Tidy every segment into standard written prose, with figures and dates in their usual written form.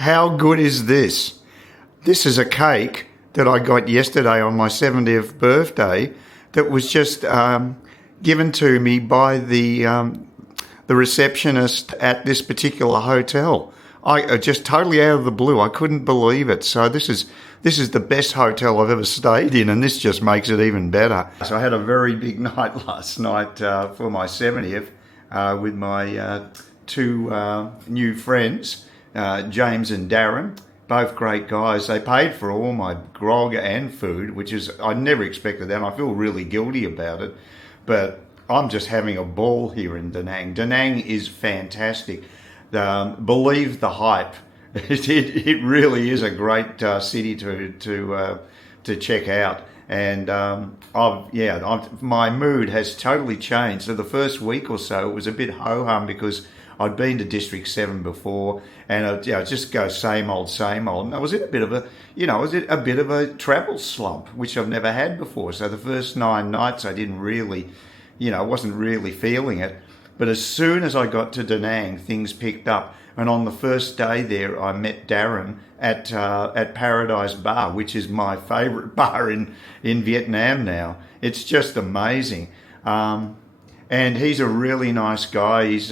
How good is this? This is a cake that I got yesterday on my 70th birthday that was just given to me by the receptionist at this particular hotel. I just totally out of the blue. I couldn't believe it. So this is the best hotel I've ever stayed in, and this just makes it even better. So I had a very big night last night for my 70th with my two new friends, James and Darren. Both great guys. They paid for all my grog and food, which is, I never expected that. And I feel really guilty about it, but I'm just having a ball here in Da Nang. Da Nang is fantastic. Believe the hype. It really is a great city to check out. And my mood has totally changed. So the first week or so, it was a bit ho-hum because I'd been to District 7 before, and I just go same old. And I was in a bit of a travel slump, which I've never had before. So the first 9 nights, I didn't really, wasn't really feeling it. But as soon as I got to Da Nang, things picked up. And on the first day there, I met Darren at Pardise Bar, which is my favourite bar in Vietnam now. It's just amazing. And he's a really nice guy. He's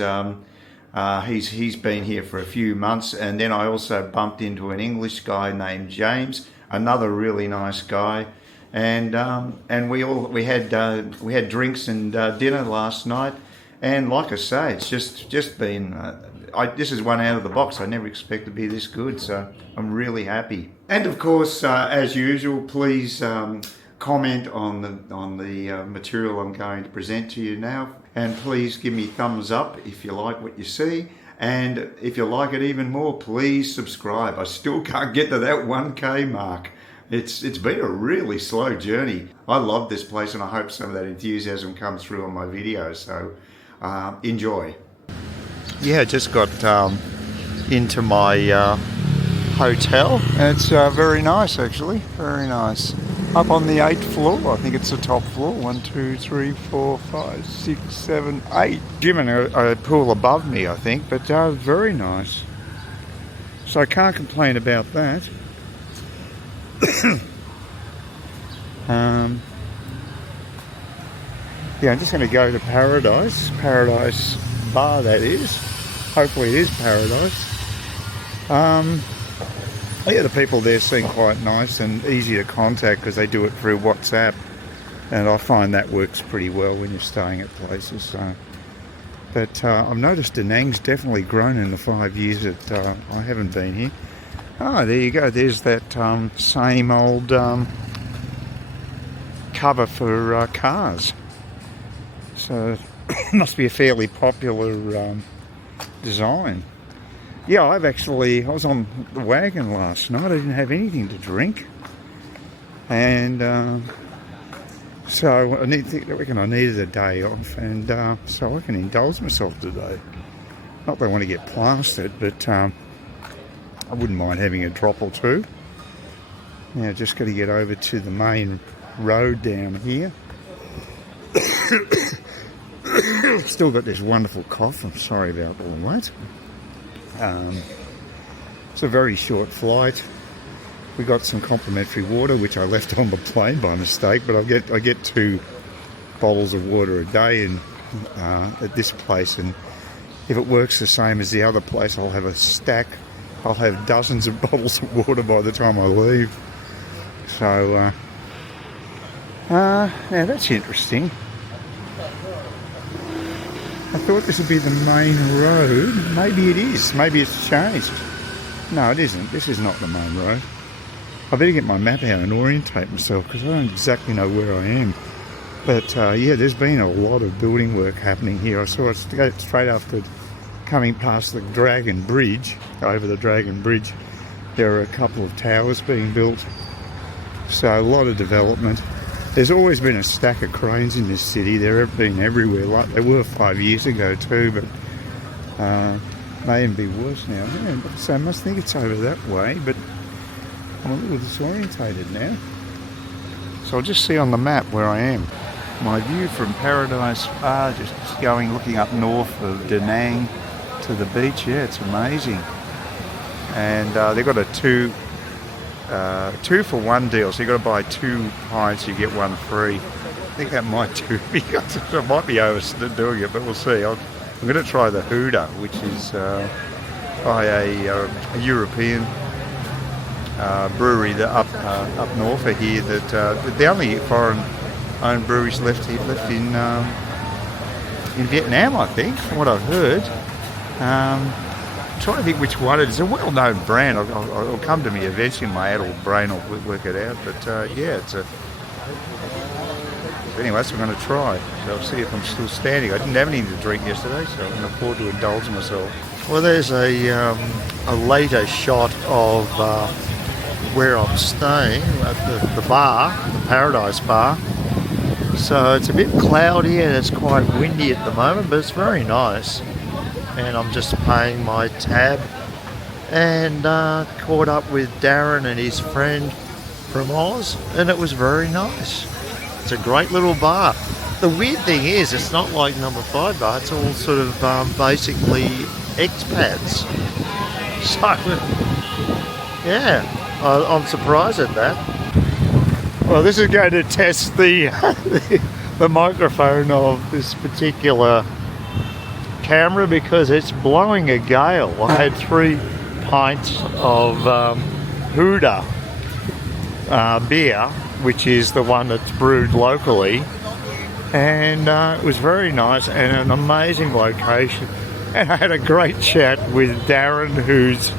been here for a few months, and then I also bumped into an English guy named James, another really nice guy, and we had drinks and dinner last night, and like I say, it's just been this is one out of the box. I never expected to be this good, so I'm really happy. And of course, as usual, please comment on the material I'm going to present to you now. And please give me thumbs up if you like what you see. And if you like it even more, please subscribe. I still can't get to that 1K mark. It's been a really slow journey. I love this place, and I hope some of that enthusiasm comes through on my videos. So enjoy. Yeah, just got into my hotel. It's very nice, actually. Very nice. Up on the 8th floor. I think it's the top floor. 1, 2, 3, 4, 5, 6, 7, 8. Gym and a pool above me, I think, but very nice. So I can't complain about that. Yeah, I'm just going to go to Pardise Bar, that is. Hopefully it is Pardise. Yeah, the people there seem quite nice and easy to contact because they do it through WhatsApp, and I find that works pretty well when you're staying at places. So, but I've noticed Da Nang's definitely grown in the 5 years that I haven't been here. Oh, there you go. There's that same old cover for cars. So it must be a fairly popular design. Yeah, I was on the wagon last night. I didn't have anything to drink, and so I reckon I needed a day off, and so I can indulge myself today. Not that I want to get plastered, but I wouldn't mind having a drop or two. Now, just got to get over to the main road down here. Still got this wonderful cough. I'm sorry about all that. It's a very short flight. We got some complimentary water, which I left on the plane by mistake, but I get 2 bottles of water a day at this place, and if it works the same as the other place, I'll have a stack. I'll have dozens of bottles of water by the time I leave. So yeah, that's interesting. I thought this would be the main road. Maybe it is. Maybe it's changed. No, it isn't. This is not the main road. I better get my map out and orientate myself because I don't exactly know where I am. But yeah, there's been a lot of building work happening here. I saw it straight after coming past the Dragon Bridge. Over the Dragon Bridge, there are a couple of towers being built. So a lot of development. There's always been a stack of cranes in this city. They've been everywhere, like they were 5 years ago too, but may even be worse now. Yeah, so I must think it's over that way, but I'm a little disorientated now. So I'll just see on the map where I am. My view from Pardise Bar, just looking up north of Da Nang to the beach. Yeah, it's amazing. and they've got a two for one deal. So you've got to buy 2 pints, you get 1 free. I think that might do me. I might be overdoing it, but we'll see. I'm going to try the Huda, which is by a European brewery that up north of here. That the only foreign-owned breweries left in Vietnam, I think, from what I've heard. I'm trying to think which one it is. It's a well-known brand. It'll come to me eventually. My adult brain will work it out. But yeah, it's a. Anyway, that's what I'm going to try. So I'll see if I'm still standing. I didn't have anything to drink yesterday, so I'm going to afford to indulge myself. Well, there's a later shot of where I'm staying at the bar, the Pardise bar. So it's a bit cloudy and it's quite windy at the moment, but it's very nice. And I'm just paying my tab, and caught up with Darren and his friend from Oz, and it was very nice. It's a great little bar. The weird thing is, it's not like Number 5 bar, it's all sort of basically expats. So, yeah, I'm surprised at that. Well, this is going to test the the microphone of this particular camera because it's blowing a gale. I had 3 pints of Huda beer, which is the one that's brewed locally, and it was very nice and an amazing location. And I had a great chat with Darren, who's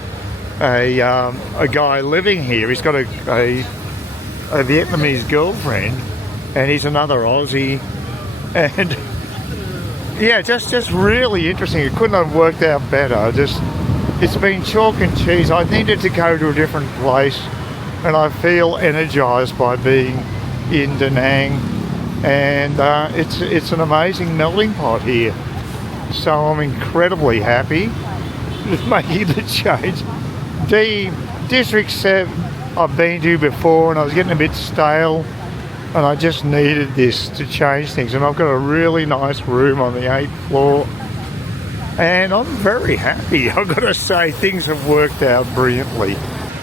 a guy living here. He's got a Vietnamese girlfriend, and he's another Aussie, and yeah, just really interesting. It couldn't have worked out better. It's been chalk and cheese. I needed to go to a different place, and I feel energised by being in Da Nang, and it's an amazing melting pot here. So I'm incredibly happy with making the change. The District 7 I've been to before, and I was getting a bit stale, and I just needed this to change things. And I've got a really nice room on the 8th floor, and I'm very happy. I've got to say, things have worked out brilliantly.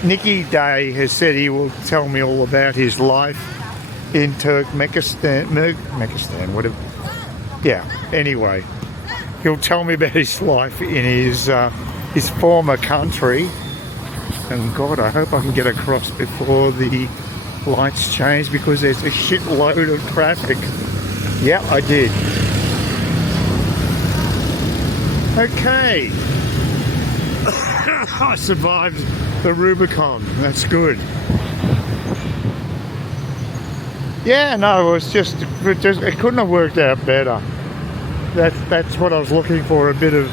Nicky Day has said he will tell me all about his life in Turkmenistan, whatever. Yeah, anyway, he'll tell me about his life in his former country. And God, I hope I can get across before the lights change, because there's a shitload of traffic. Yeah, I did. Okay. I survived the Rubicon. That's good. Yeah, no, it couldn't have worked out better. That's what I was looking for. A bit of.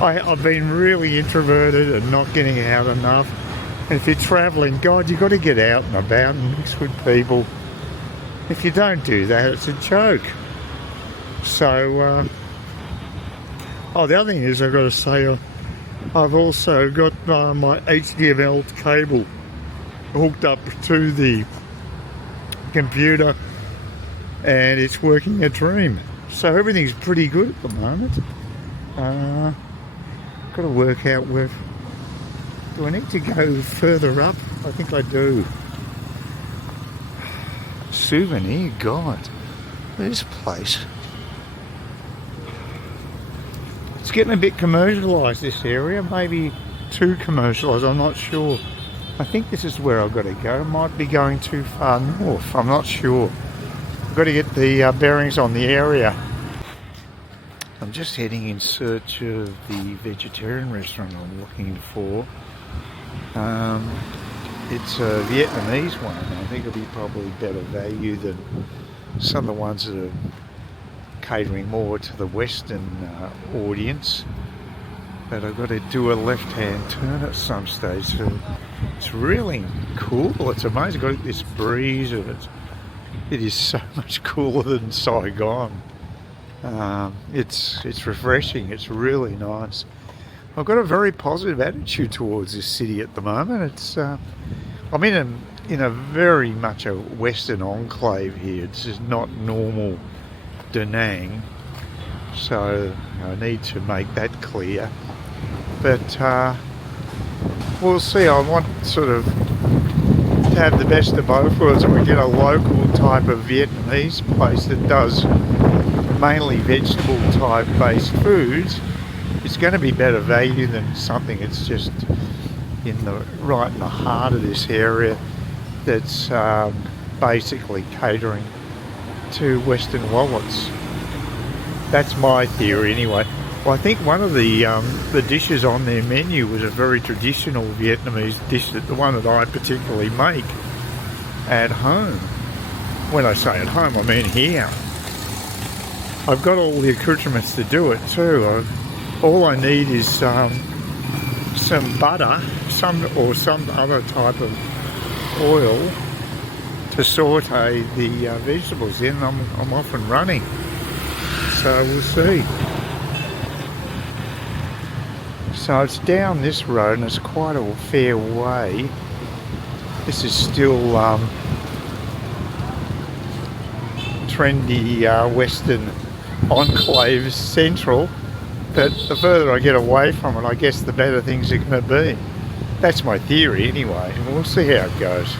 I've been really introverted and not getting out enough. And if you're travelling, God, you've got to get out and about and mix with people. If you don't do that, it's a joke. So, the other thing is, I've got to say, I've also got my HDMI cable hooked up to the computer, and it's working a dream. So everything's pretty good at the moment. Got to work out where. Do I need to go further up? I think I do. Souvenir, God, this place. It's getting a bit commercialised, this area. Maybe too commercialised, I'm not sure. I think this is where I've got to go. I might be going too far north, I'm not sure. I've got to get the bearings on the area. I'm just heading in search of the vegetarian restaurant I'm looking for. It's a Vietnamese one. I think it'll be probably better value than some of the ones that are catering more to the Western audience. But I've got to do a left-hand turn at some stage. So it's really cool. It's amazing. Got this breeze of it. It is so much cooler than Saigon. It's refreshing. It's really nice. I've got a very positive attitude towards this city at the moment. It's I'm in a very much a Western enclave here. It's just not normal Da Nang, so I need to make that clear. But we'll see. I want sort of to have the best of both worlds, and we get a local type of Vietnamese place that does mainly vegetable type based foods. It's going to be better value than something that's just right in the heart of this area that's basically catering to Western wallets. That's my theory anyway. Well, I think one of the dishes on their menu was a very traditional Vietnamese dish, the one that I particularly make at home. When I say at home, I mean here. I've got all the accoutrements to do it too. All I need is some butter, some other type of oil to saute the vegetables in. I'm off and running. So we'll see. So it's down this road and it's quite a fair way. This is still trendy Western enclave central, but the further I get away from it, I guess the better things are going to be. That's my theory anyway. We'll see how it goes.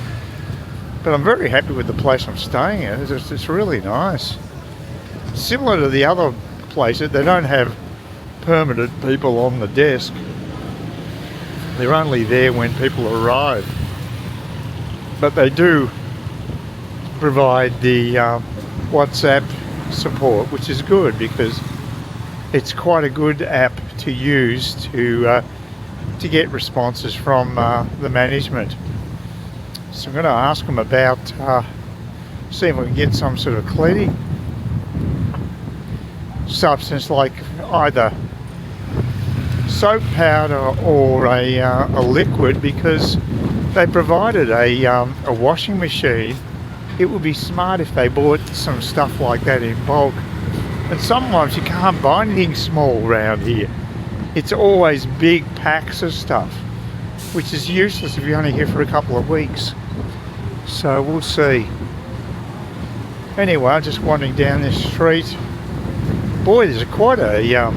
But I'm very happy with the place I'm staying at. It's really nice. Similar to the other places, they don't have permanent people on the desk. They're only there when people arrive. But they do provide the WhatsApp support, which is good because it's quite a good app to use to get responses from the management. So I'm going to ask them about see if we can get some sort of cleaning substance, like either soap powder or a liquid, because they provided a washing machine. It would be smart if they bought some stuff like that in bulk. And sometimes you can't buy anything small around here. It's always big packs of stuff, which is useless if you're only here for a couple of weeks. So we'll see. Anyway, I'm just wandering down this street. Boy, there's quite a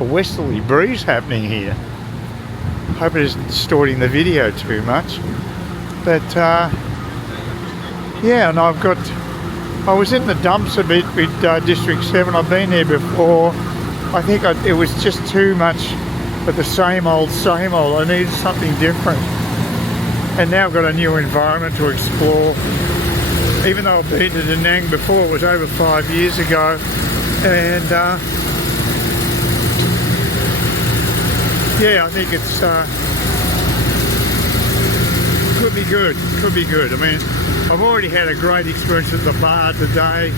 westerly breeze happening here. Hope it isn't distorting the video too much. But yeah, and I was in the dumps a bit with District 7. I've been there before. I think it was just too much of the same old, same old. I needed something different. And now I've got a new environment to explore. Even though I've been to Da Nang before, it was over 5 years ago. And yeah, I think it's could be good. Could be good. I mean, I've already had a great experience at the bar today.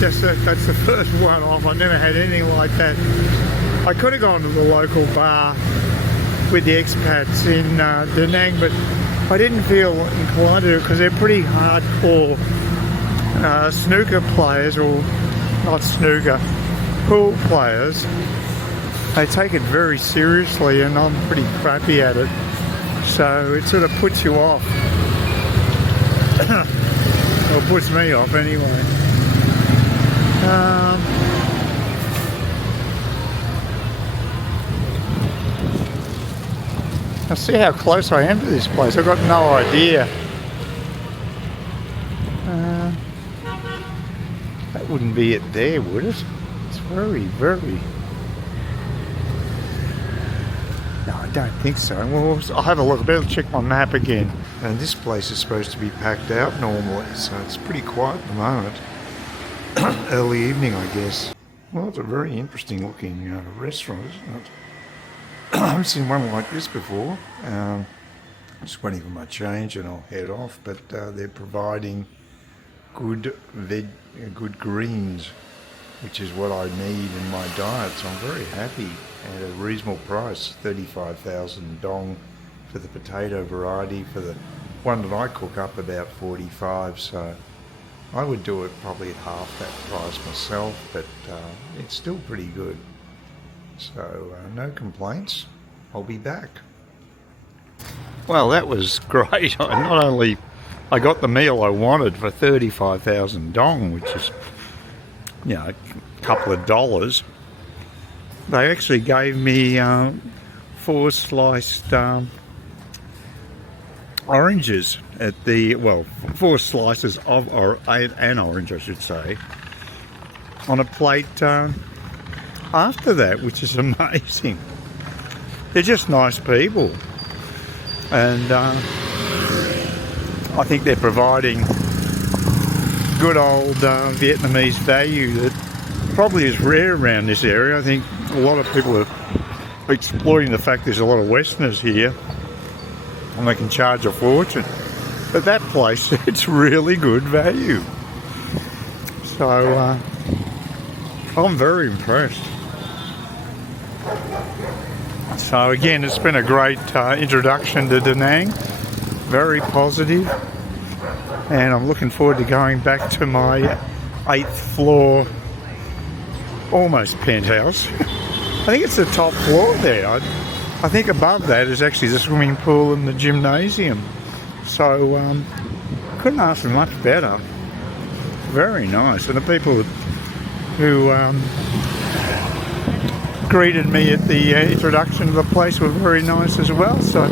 That's the first one off. I've never had anything like that. I could have gone to the local bar with the expats in Da Nang, but I didn't feel inclined to do it because they're pretty hardcore snooker players, or not snooker, pool players. They take it very seriously, and I'm pretty crappy at it, so it sort of puts you off. Or puts me off anyway. Now see how close I am to this place. I've got no idea. That wouldn't be it there, would it? It's very, very... No, I don't think so. Well, I'll have a look. I better check my map again. And this place is supposed to be packed out normally, so it's pretty quiet at the moment. Early evening, I guess. Well, it's a very interesting looking restaurant, isn't it? I haven't seen one like this before. Just waiting for my change and I'll head off, but they're providing good greens, which is what I need in my diet, so I'm very happy. At a reasonable price, 35,000 dong for the potato variety. For the one that I cook up, about 45, so I would do it probably at half that price myself, but it's still pretty good. So no complaints. I'll be back. Well, that was great. Not only I got the meal I wanted for 35,000 dong, which is, you know, a couple of dollars. They actually gave me 4 sliced oranges at the, well, 4 slices of an orange, I should say, on a plate after that, which is amazing. They're just nice people, and I think they're providing good old Vietnamese value that probably is rare around this area. I think a lot of people are exploiting the fact there's a lot of Westerners here and they can charge a fortune. But that place, it's really good value. So I'm very impressed. So again, it's been a great introduction to Da Nang. Very positive. And I'm looking forward to going back to my 8th floor, almost penthouse. I think it's the top floor there. I think above that is actually the swimming pool and the gymnasium. So couldn't ask for much better. Very nice. And the people who greeted me at the introduction of the place were very nice as well. So,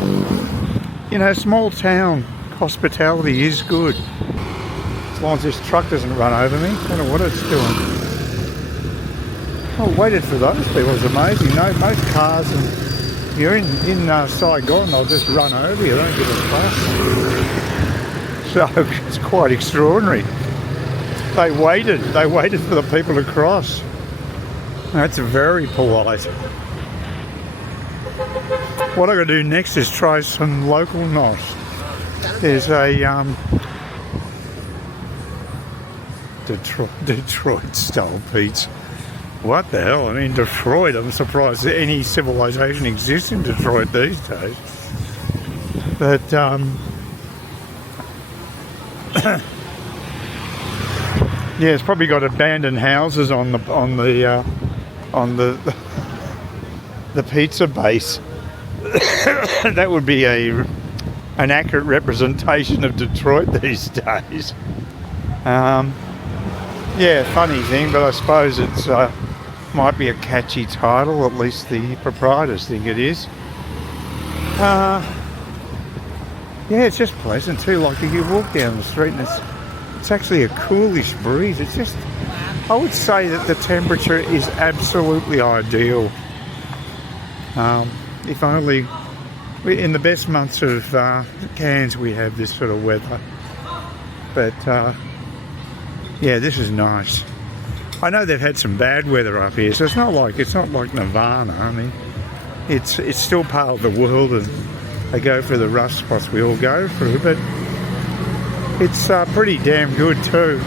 you know, small town hospitality is good. As long as this truck doesn't run over me. I don't know what it's doing. I waited for those people. It was amazing. You know, most cars, and you're in Saigon, they'll just run over you. They don't give a fuss. So it's quite extraordinary. They waited for the people to cross. That's very polite. What I'm going to do next is try some local nos. There's a Detroit style pizza. What the hell? I mean, Detroit, I'm surprised that any civilization exists in Detroit these days. But yeah, it's probably got abandoned houses on the pizza base. That would be an accurate representation of Detroit these days. Yeah, funny thing, but I suppose it's might be a catchy title. At least the proprietors think it is. Yeah, it's just pleasant too. Like you walk down the street and it's actually a coolish breeze. It's just, I would say that the temperature is absolutely ideal. If only in the best months of Cairns we have this sort of weather. But yeah, this is nice. I know they've had some bad weather up here, so it's not like Nirvana. I mean, it's still part of the world, and they go through the rough spots we all go through, but it's pretty damn good too.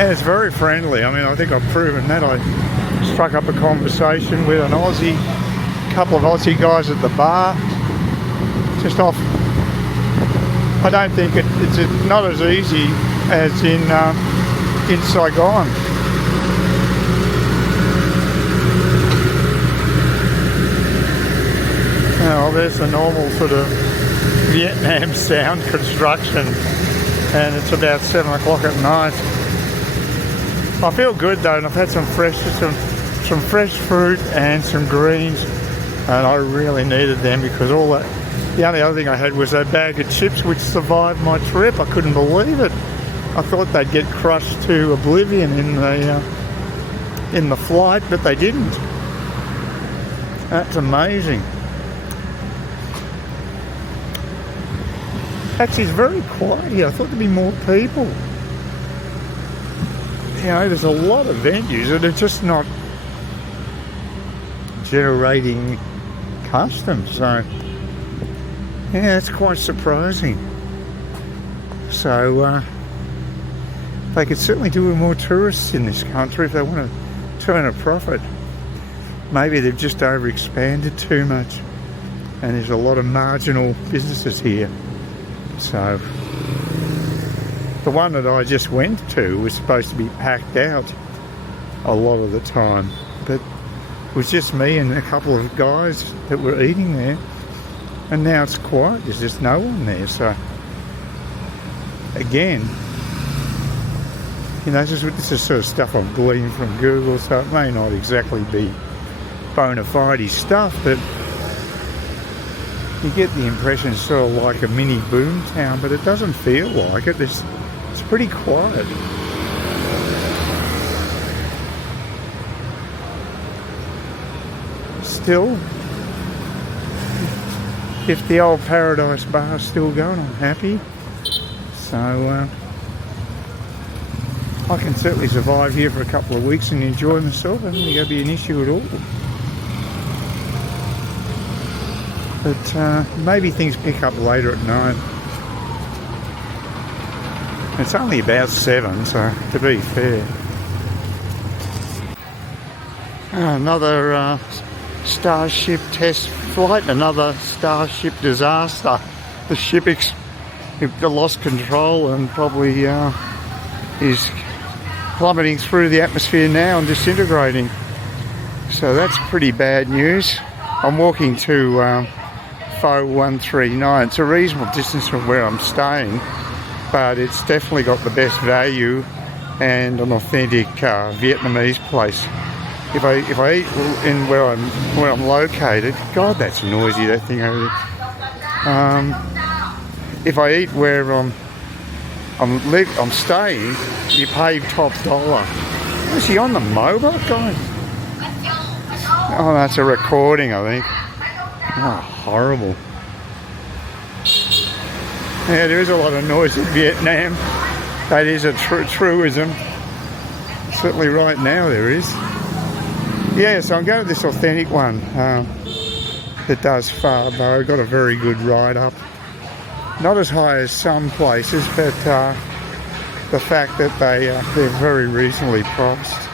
And it's very friendly. I mean, I think I've proven that. I struck up a conversation with a couple of Aussie guys at the bar, just off. I don't think it's not as easy as in Saigon. Well, there's the normal sort of Vietnam sound construction, and it's about 7 o'clock at night. I feel good though, and I've had some fresh fruit and some greens, and I really needed them because all that. The only other thing I had was that bag of chips which survived my trip. I couldn't believe it. I thought they'd get crushed to oblivion in the flight, but they didn't. That's amazing. Actually, it's very quiet here. I thought there'd be more people. You know, there's a lot of venues that are just not generating customers. So, yeah, it's quite surprising. So, they could certainly do with more tourists in this country if they want to turn a profit. Maybe they've just overexpanded too much, and there's a lot of marginal businesses here. So, the one that I just went to was supposed to be packed out a lot of the time, but it was just me and a couple of guys that were eating there, and now it's quiet. There's just no one there. So, again, you know, this is sort of stuff I've gleaned from Google, so it may not exactly be bona fide stuff, but You get the impression it's sort of like a mini boom town, but it doesn't feel like it. It's pretty quiet. Still, if the old Pardise bar's still going, I'm happy. So I can certainly survive here for a couple of weeks and enjoy myself. I don't think that'll be an issue at all. But maybe things pick up later at night. It's only about 7, so to be fair. Another Starship test flight, another Starship disaster. The ship lost control and probably is plummeting through the atmosphere now and disintegrating. So that's pretty bad news. I'm walking to FO 139. It's a reasonable distance from where I'm staying, but it's definitely got the best value and an authentic Vietnamese place. If I eat in where I'm located, God, that's noisy, that thing over there. If I eat where I'm staying, you pay top dollar. Is she on the mobile, guys? Oh, that's a recording, I think. Oh, horrible. Yeah, there is a lot of noise in Vietnam. That is a truism. Certainly right now there is. Yeah, so I'm going to this authentic one that does far bar. Got a very good ride up. Not as high as some places, but the fact that they're very reasonably priced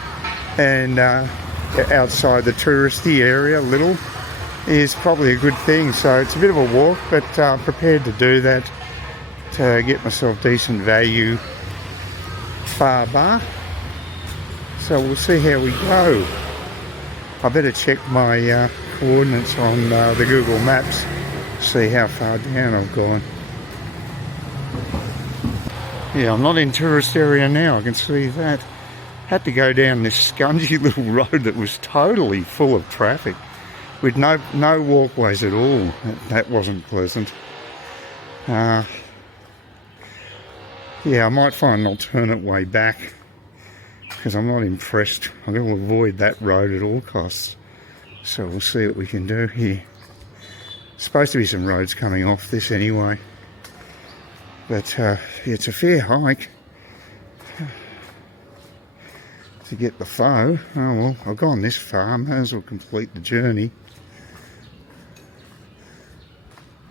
and outside the touristy area a little is probably a good thing. So it's a bit of a walk, but prepared to do that to get myself decent value far bar. So we'll see how we go. I better check my coordinates on the Google Maps, see how far down I've gone. Yeah, I'm not in tourist area now, I can see that. Had to go down this scungy little road that was totally full of traffic with no walkways at all. That wasn't pleasant. Yeah, I might find an alternate way back because I'm not impressed. I'm going to avoid that road at all costs. So we'll see what we can do here. Supposed to be some roads coming off this anyway. But it's a fair hike to get the pho. Oh well, I've gone this far, may as well complete the journey.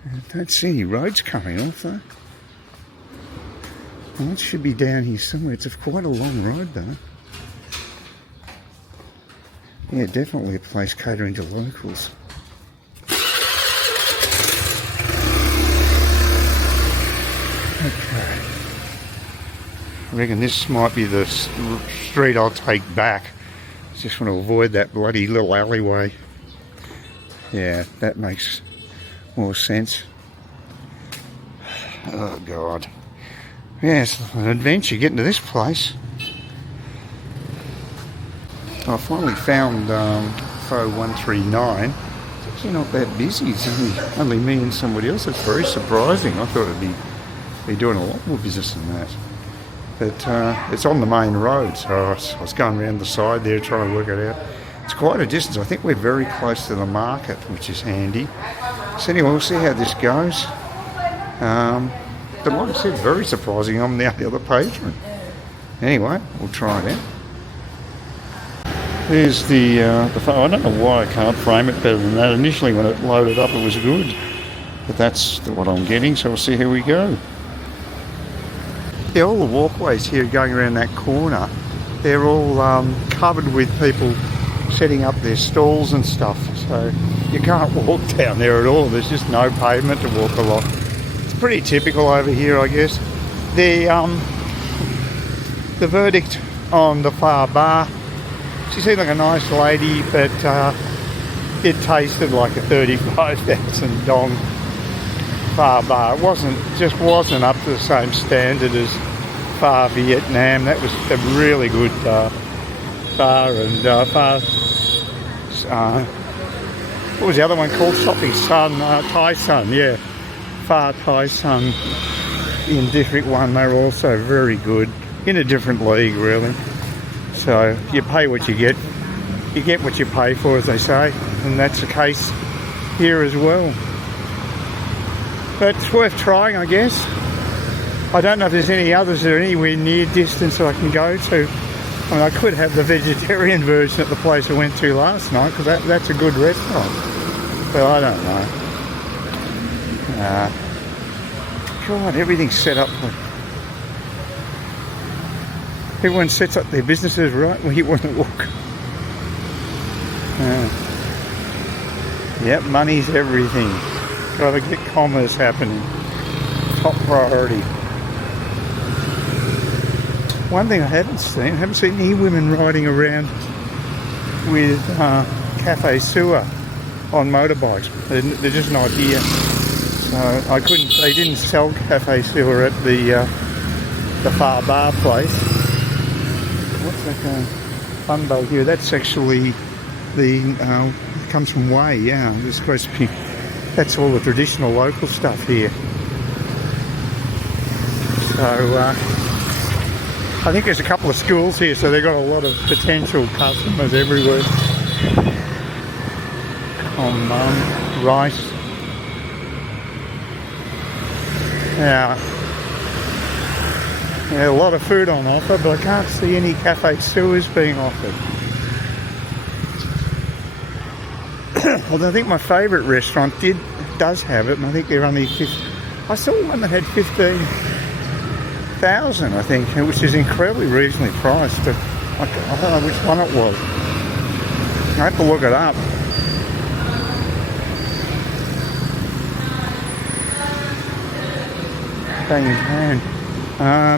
I don't see any roads coming off though. Well, it should be down here somewhere. It's quite a long road though. Yeah, definitely a place catering to locals. Okay. I reckon this might be the street I'll take back. Just want to avoid that bloody little alleyway. Yeah, that makes more sense. Oh God. Yeah, it's an adventure getting to this place. I finally found FO 139. It's actually not that busy. It's only me and somebody else. It's very surprising. I thought it'd be doing a lot more business than that. But it's on the main road, so I was going around the side there trying to work it out. It's quite a distance. I think we're very close to the market, which is handy. So anyway, we'll see how this goes. But like I said, very surprising. I'm now the other patron. Anyway, we'll try it out. There's the phone. I don't know why I can't frame it better than that. Initially when it loaded up it was good, but that's what I'm getting, so we'll see how we go. Yeah, all the walkways here going around that corner, they're all covered with people setting up their stalls and stuff, so you can't walk down there at all. There's just no pavement to walk along. It's pretty typical over here, I guess. The verdict on the far bar, she seemed like a nice lady, but it tasted like a 35,000 dong far bar. It just wasn't up to the same standard as far Vietnam. That was a really good bar, and what was the other one called? Something Sun, Thai Sun, yeah. Far Thai Sun in District 1, they were also very good. In a different league, really. So you pay what you get what you pay for, as they say, and that's the case here as well. But it's worth trying, I guess. I don't know if there's any others that are anywhere near distance that I can go to. I mean, I could have the vegetarian version at the place I went to last night, because that's a good restaurant. But I don't know. God, everything's set up. Everyone sets up their businesses right where you want to look. Yep, money's everything. Got to get commerce happening. Top priority. One thing I haven't seen any women riding around with cafe sewer on motorbikes. They're just not here. So they didn't sell cafe sewer at the Far Bar place. What's that going? Funboat here. That's actually it comes from Way, yeah. It's supposed to be, that's all the traditional local stuff here. So I think there's a couple of schools here, so they've got a lot of potential customers everywhere. On rice. Yeah, a lot of food on offer, but I can't see any cafe sewers being offered. Although I think my favourite restaurant does have it, and I think they're only I saw one that had 15,000, I think, which is incredibly reasonably priced, but I don't know which one it was. I have to look it up. Bang.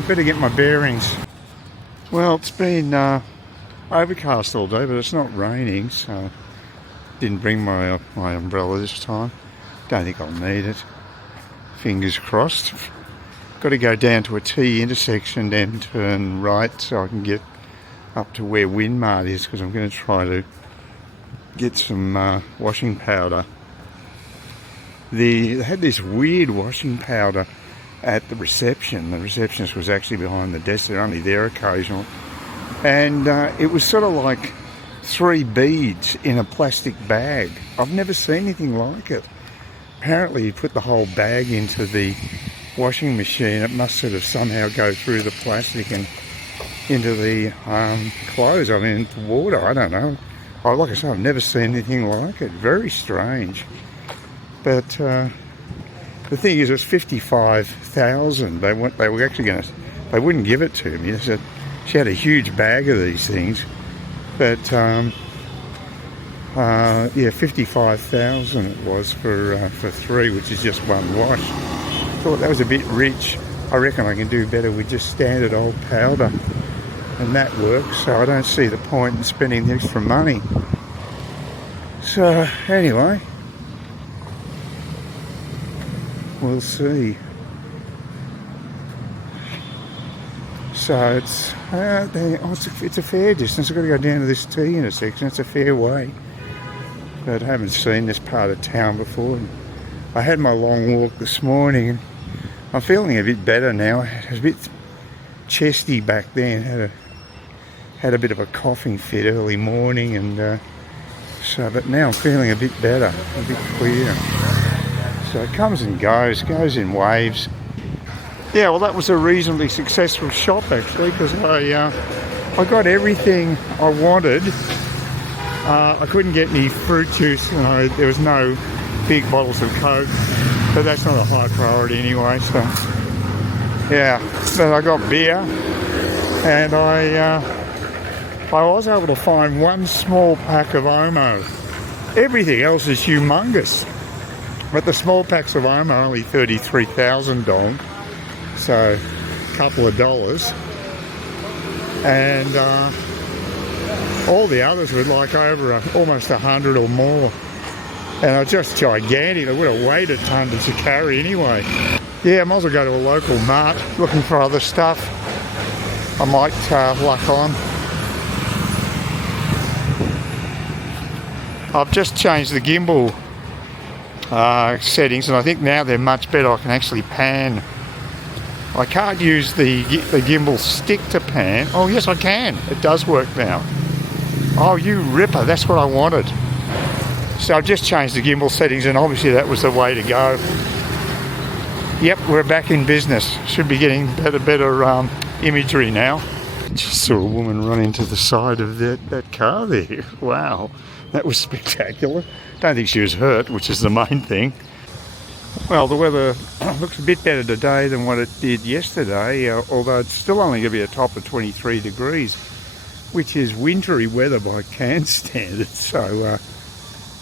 Better get my bearings. Well, it's been overcast all day, but it's not raining, so didn't bring my umbrella this time. Don't think I'll need it. Fingers crossed. Got to go down to a T intersection, then turn right so I can get up to where Windmart is, because I'm going to try to get some washing powder. They had this weird washing powder at the reception. The receptionist was actually behind the desk. They're only there occasionally. And it was sort of like 3 beads in a plastic bag. I've never seen anything like it. Apparently you put the whole bag into the washing machine. It must sort of somehow go through the plastic and into the clothes. I mean, into water. I don't know. Like I said, I've never seen anything like it. Very strange. But the thing is, it was 55,000. They were actually going to. They wouldn't give it to me. They said she had a huge bag of these things, but yeah, 55,000 it was for 3, which is just one wash. Thought that was a bit rich. I reckon I can do better with just standard old powder, and that works. So I don't see the point in spending the extra money. So anyway. We'll see. So it's a fair distance. I've got to go down to this T intersection. It's a fair way. But I haven't seen this part of town before. I had my long walk this morning. I'm feeling a bit better now. I was a bit chesty back then. Had a bit of a coughing fit early morning, and but now I'm feeling a bit better, a bit clearer. So it comes and goes in waves. Yeah, well, that was a reasonably successful shop actually, because I got everything I wanted. I couldn't get any fruit juice, and there was no big bottles of Coke, but that's not a high priority anyway. So yeah, but I got beer, and I was able to find 1 small pack of Omo. Everything else is humongous. But the small packs of Omo are only 33,000 dong, so a couple of dollars. And all the others were like over almost 100 or more. And they're just gigantic. They would have weighed a ton to carry anyway. Yeah, I might as well go to a local mart looking for other stuff. I might luck on. I've just changed the gimbal settings, and I think now they're much better. I can actually pan. I can't use the gimbal stick to pan. Oh yes, I can. It does work now. Oh, you ripper, that's what I wanted. So I've just changed the gimbal settings, and obviously that was the way to go. Yep, we're back in business. Should be getting better imagery now. Just saw a woman run into the side of that car there. Wow, that was spectacular. Don't think she was hurt, which is the main thing. Well, the weather looks a bit better today than what it did yesterday, although it's still only going to be a top of 23 degrees, which is wintry weather by Cairns standards. So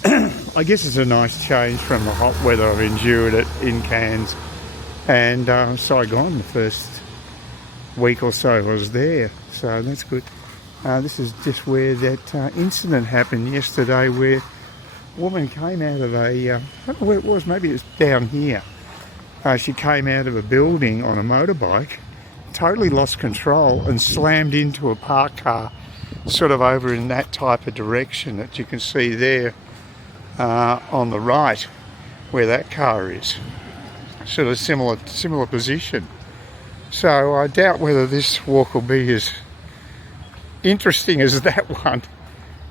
I guess it's a nice change from the hot weather I've endured in Cairns and Saigon the first week or so I was there. So that's good. This is just where that incident happened yesterday, where a woman came out of a, I don't know where it was, maybe it was down here. She came out of a building on a motorbike, totally lost control and slammed into a parked car sort of over in that type of direction that you can see there on the right where that car is. Sort of similar position. So I doubt whether this walk will be as interesting as that one.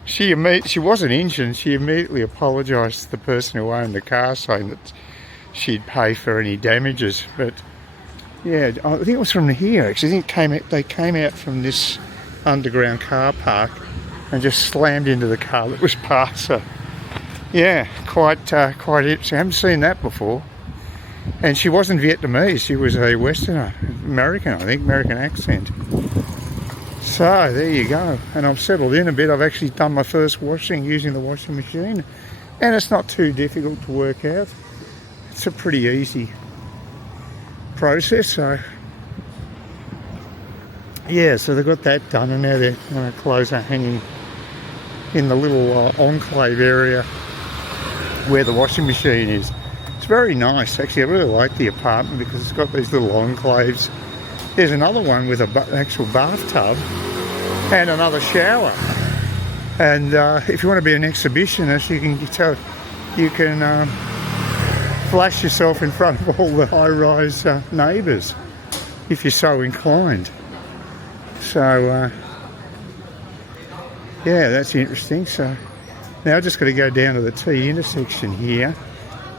She wasn't injured, and she immediately apologised to the person who owned the car, saying that she'd pay for any damages. But yeah, I think it was from here actually. I think they came out from this underground car park and just slammed into the car that was parked. So yeah, quite interesting. I haven't seen that before. And she wasn't Vietnamese, she was a Westerner, American, I think, American accent. So there you go. And I've settled in a bit. I've actually done my first washing using the washing machine, and it's not too difficult to work out. It's a pretty easy process. So yeah, so they've got that done, and now their clothes are hanging in the little enclave area where the washing machine is. It's very nice, actually. I really like the apartment because it's got these little enclaves. There's another one with an actual bathtub and another shower. And if you want to be an exhibitionist, you can flash yourself in front of all the high-rise neighbours if you're so inclined. So yeah, that's interesting. So now I've just got to go down to the T intersection here,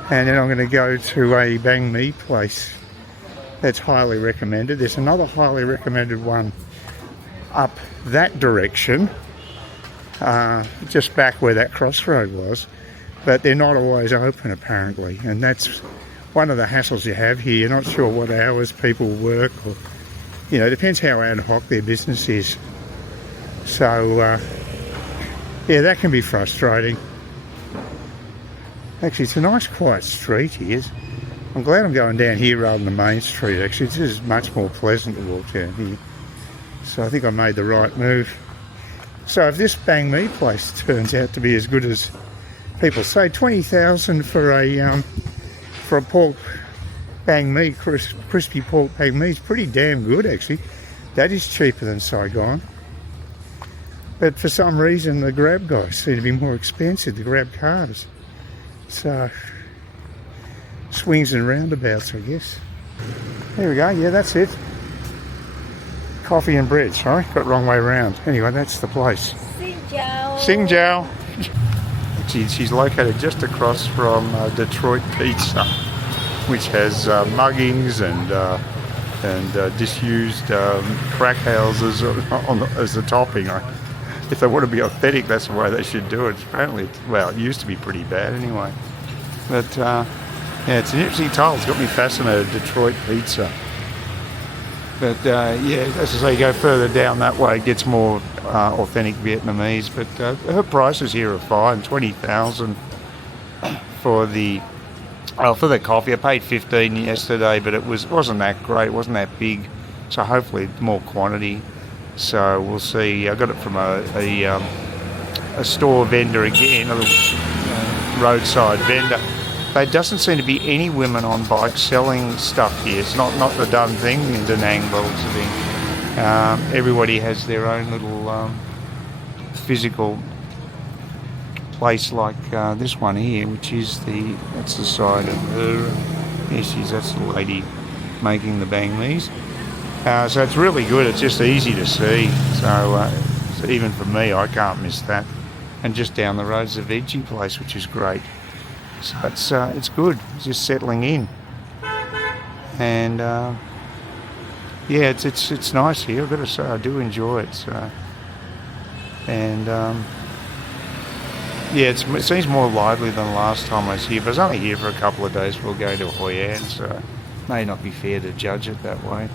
and then I'm going to go to a banh mi place that's highly recommended. There's another highly recommended one up that direction, just back where that crossroad was, but they're not always open apparently, and that's one of the hassles you have here. You're not sure what hours people work, or it depends how ad hoc their business is. So yeah, that can be frustrating. Actually, it's a nice quiet street here. I'm glad I'm going down here rather than the main street, actually. This is much more pleasant to walk down here. So I think I made the right move. So if this banh mi place turns out to be as good as people say, $20,000 for a pork banh mi, crispy pork banh mi is pretty damn good, actually. That is cheaper than Saigon. But for some reason, the Grab guys seem to be more expensive, the Grab cars. So swings and roundabouts, I guess. There we go. Yeah, that's it. Coffee and bread. Sorry, got the wrong way around. Anyway, that's the place. Xin Jiao. She's located just across from Detroit Pizza, which has muggings and disused crack houses as the topping. If they want to be authentic, that's the way they should do it. Apparently, it used to be pretty bad anyway. But yeah, it's an interesting title. It's got me fascinated, Detroit Pizza. But yeah, as I say, you go further down that way, it gets more authentic Vietnamese. But her prices here are fine. $20,000 for the coffee. I paid $15 yesterday, but it wasn't that great. It wasn't that big. So hopefully more quantity. So we'll see. I got it from a store vendor again, a little roadside vendor. There doesn't seem to be any women on bikes selling stuff here. It's not the done thing in Da Nang sort of thing. Everybody has their own little physical place like this one here, which is that's the side of her. That's the lady making the banh mi's. So it's really good. It's just easy to see. So even for me, I can't miss that. And just down the road's the veggie place, which is great. So it's good. It's just settling in. And yeah, it's nice here. I've got to say, I do enjoy it. So, and yeah, it seems more lively than last time I was here. But I was only here for a couple of days. We'll go to Hoi An, so it may not be fair to judge it that way.